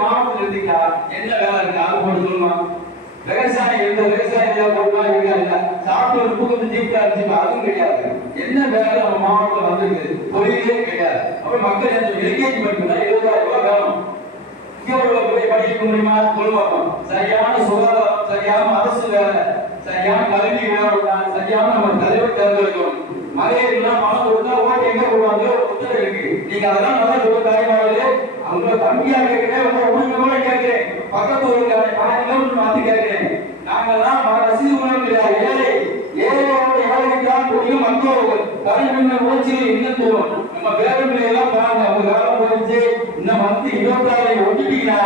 மாவட்டத்தில் இருந்தீங்களா என்ன வேலை இருக்கு அது போட்டு சொல்லுமா. விவசாயம் எந்த விவசாயம் போடலாம் இருக்காங்க. சாப்பிட்டு கொஞ்சம் ஜீப்டா இருந்துச்சு அதுவும் கிடையாது. என்ன வேலை நம்ம மாவட்டத்தில் வந்திருக்கு தொழிலே கிடையாது. அப்ப மக்கள் எல்கேஜி படிக்கணும்னா 70,000 ரூபாய் வேணும். போய் படிக்க முடியுமா சொல்லுவாங்க. சரியான சுகாதாரம், சரியான அரசு வேலை, சரியான கல்வி வேணும், சரியான நம்ம தலைவர் தேர்ந்தெடுக்கணும். மலையெல்லாம் பணம் கொடுத்தா ஓட்டு எங்க போடுவாங்க உத்தரவு இருக்கு. நீங்க அதெல்லாம் நல்லா சொல்ல தாய்மார்களே. அவங்க தம்பியா கேட்கிறேன், உங்க உண்மை கூட கேட்கிறேன், பக்கத்து ஊருக்கு மாத்தி கேட்கிறேன். நாங்கெல்லாம் ரசீது உணவு ஏழை ஏழையோட ஏழைக்கான முடியும் மற்றவர்கள் கல்வி உணர்ச்சி இன்னும் தோணும். நம்ம பேரம்பிள்ளை எல்லாம் பாருங்க, அவங்க காலம் போயிடுச்சு. இன்னும் 26 ஒட்டிட்டீங்கன்னா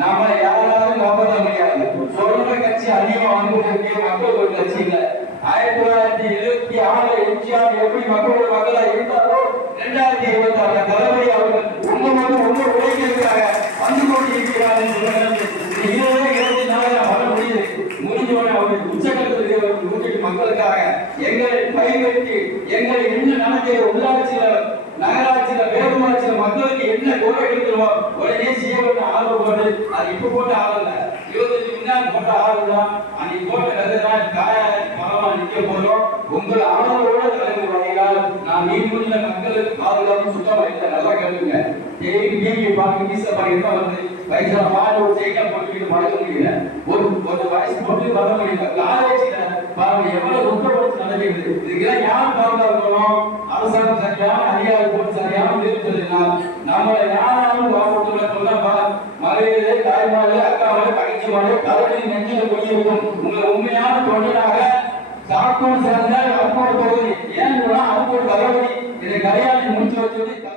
நாம யாராலும் காப்பாற்ற முடியாது. சொல்ற கட்சி அதிகமா வந்து மக்கள் ஒரு கட்சி இல்ல. 1976 எம்ஜிஆர் எப்படி மக்களோட மக்களா இருந்தாரோ 2026 தலைமை அவர்கள் உங்க உழைக்கிறதுக்காக வந்து கொண்டிருக்கிறார்கள். 24 வர முடிஞ்சோட அவர்கள் உச்சகட்டத்தில் மக்களுக்காக எங்களை பயிர்வெட்டி எங்களை என்ன நடக்கிற உள்ளாட்சியில நகராட்சியில பேரூராட்சியில மக்களுக்கு என்ன கோரை எடுக்கிறோமோ உடனே செய்யப்பட்ட ஆர்வப்பட்டு அது இப்ப போட்ட ஆள் 25 முன்னாள் போட்ட ஆள் தான். அன்னைக்கு போட்ட கதைதான் மரமா நிக்க போறோம். உங்கள் ஆதரவோட தலைமுறையால் நான் நீதிமன்ற மக்களுக்கு பாதுகாப்பு சுத்தமா இல்லை. நல்லா கேளுங்க. டிவி பாருங்க, ஈஸா பாருங்க வந்து வயசுல பாடு ஒரு சைக்கிள் போட்டுக்கிட்டு மடக்க முடியல. ஒரு வயசு போட்டு வர முடியல. காலேஜ்ல பாருங்க எவ்வளவு குற்றப்படுத்தி நடக்குது. இதுக்கெல்லாம் யார் பாதுகாக்கணும்? அரசாங்கம் சரியான அதிகாரி போட்டு சரியான முடிவு சொல்லினால் நம்மளை யாராலும் மலையிலே தாய்மாரே அக்காமலே தகச்சி மாலே தலைவலி நெஞ்சில குடியிருக்கும் உங்களை உண்மையான தொழிலாக சாத்தூர் சேர்ந்த அவங்களோட தொகுதி ஏன் அவங்களோட தலைவலி இதை கரையாளி முடிச்சு வச்சு